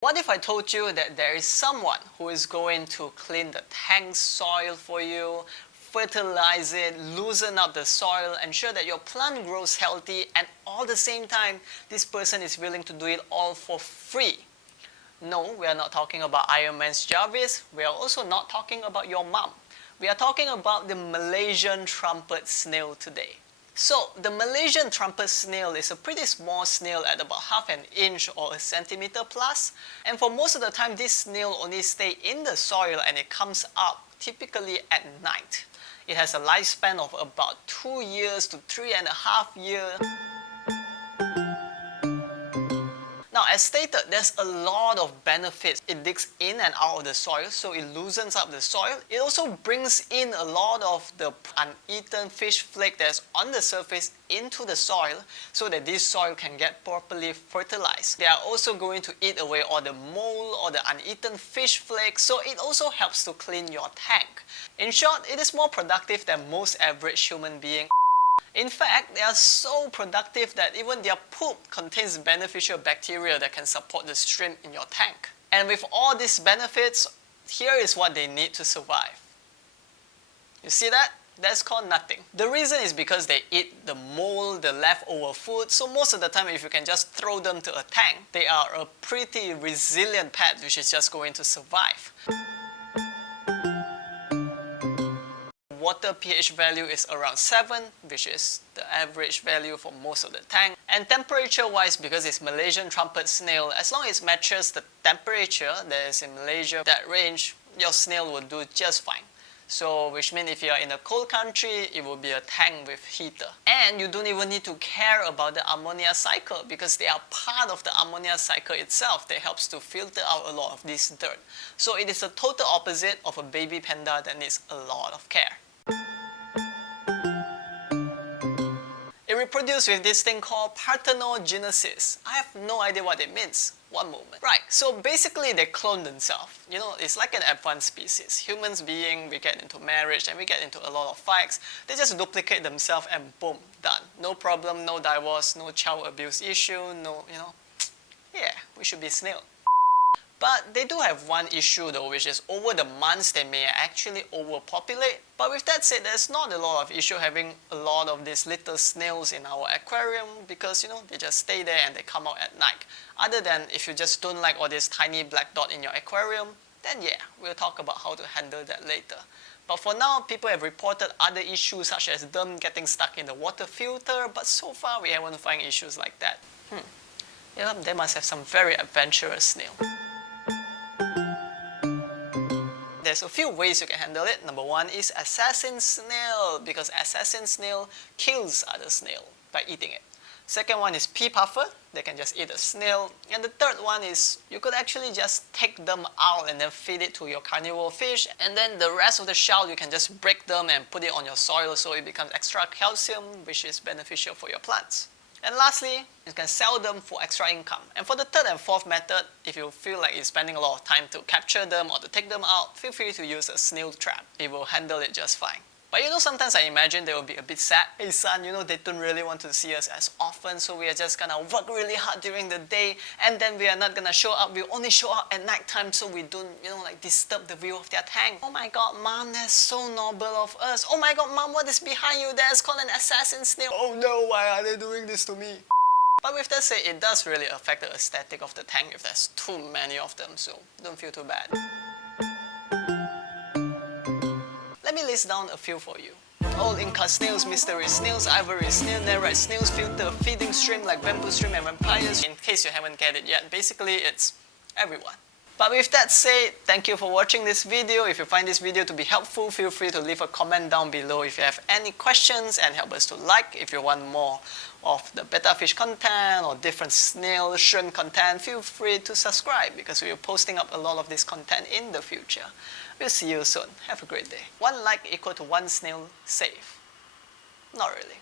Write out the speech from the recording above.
What if I told you that there is someone who is going to clean the tank soil for you, fertilize it, loosen up the soil, ensure that your plant grows healthy, and all the same time, this person is willing to do it all for free? No, we are not talking about Iron Man's Jarvis. We are also not talking about your mom. We are talking about the Malaysian Trumpet Snail today. So, the Malaysian Trumpet Snail is a pretty small snail at about half an inch or a centimeter plus. And for most of the time, this snail only stays in the soil and it comes up typically at night. It has a lifespan of about 2 years to 3.5 years. Now, as stated, there's a lot of benefits. It digs in and out of the soil, so it loosens up the soil. It also brings in a lot of the uneaten fish flake that's on the surface into the soil so that this soil can get properly fertilized. They are also going to eat away all the mold or the uneaten fish flakes, so it also helps to clean your tank. In short, it is more productive than most average human being. In fact, they are so productive that even their poop contains beneficial bacteria that can support the shrimp in your tank. And with all these benefits, here is what they need to survive. You see that? That's called nothing. The reason is because they eat the mold, the leftover food, so most of the time if you can just throw them to a tank, they are a pretty resilient pet which is just going to survive. Water pH value is around 7, which is the average value for most of the tank. And temperature wise, because it's Malaysian Trumpet Snail, as long as it matches the temperature that is in Malaysia, that range, your snail will do just fine. So, which means if you are in a cold country, it will be a tank with heater. And you don't even need to care about the ammonia cycle because they are part of the ammonia cycle itself that helps to filter out a lot of this dirt. So it is the total opposite of a baby panda that needs a lot of care. It reproduces with this thing called parthenogenesis. I have no idea what it means. One moment. Right, so basically they clone themselves. You know, it's like an advanced species. Humans being, we get into marriage and we get into a lot of fights. They just duplicate themselves and boom, done. No problem, no divorce, no child abuse issue, no, yeah, we should be snail. But they do have one issue though, which is over the months they may actually overpopulate. But with that said, there's not a lot of issue having a lot of these little snails in our aquarium because they just stay there and they come out at night. Other than if you just don't like all this tiny black dot in your aquarium, then yeah, we'll talk about how to handle that later. But for now, people have reported other issues such as them getting stuck in the water filter, but so far we haven't found issues like that. Yeah, they must have some very adventurous snail. There's a few ways you can handle it. Number one is assassin snail, because assassin snail kills other snail by eating it. Second one is pea puffer, they can just eat a snail. And the third one is you could actually just take them out and then feed it to your carnivore fish, and then the rest of the shell you can just break them and put it on your soil so it becomes extra calcium, which is beneficial for your plants. And lastly, you can sell them for extra income. And for the third and fourth method, if you feel like you're spending a lot of time to capture them or to take them out, feel free to use a snail trap. It will handle it just fine. But sometimes I imagine they will be a bit sad. Hey son, they don't really want to see us as often, so we are just gonna work really hard during the day, and then we are not gonna show up. We'll only show up at night time so we don't, disturb the view of their tank. Oh my god, mom, that's so noble of us. Oh my god, mom, what is behind you? That's called an assassin snail. Oh no, why are they doing this to me? But with that said, it does really affect the aesthetic of the tank if there's too many of them, so don't feel too bad. Let me list down a few for you. All INCA snails, mystery snails, ivory snail, netherite snails, filter, feeding shrimp like bamboo shrimp and vampires. In case you haven't get it yet, basically it's everyone. But with that said, thank you for watching this video. If you find this video to be helpful, feel free to leave a comment down below if you have any questions, and help us to like. If you want more of the betta fish content or different snail, shrimp content, feel free to subscribe because we are posting up a lot of this content in the future. We'll see you soon. Have a great day. 1 like equal to 1 snail saved. Not really.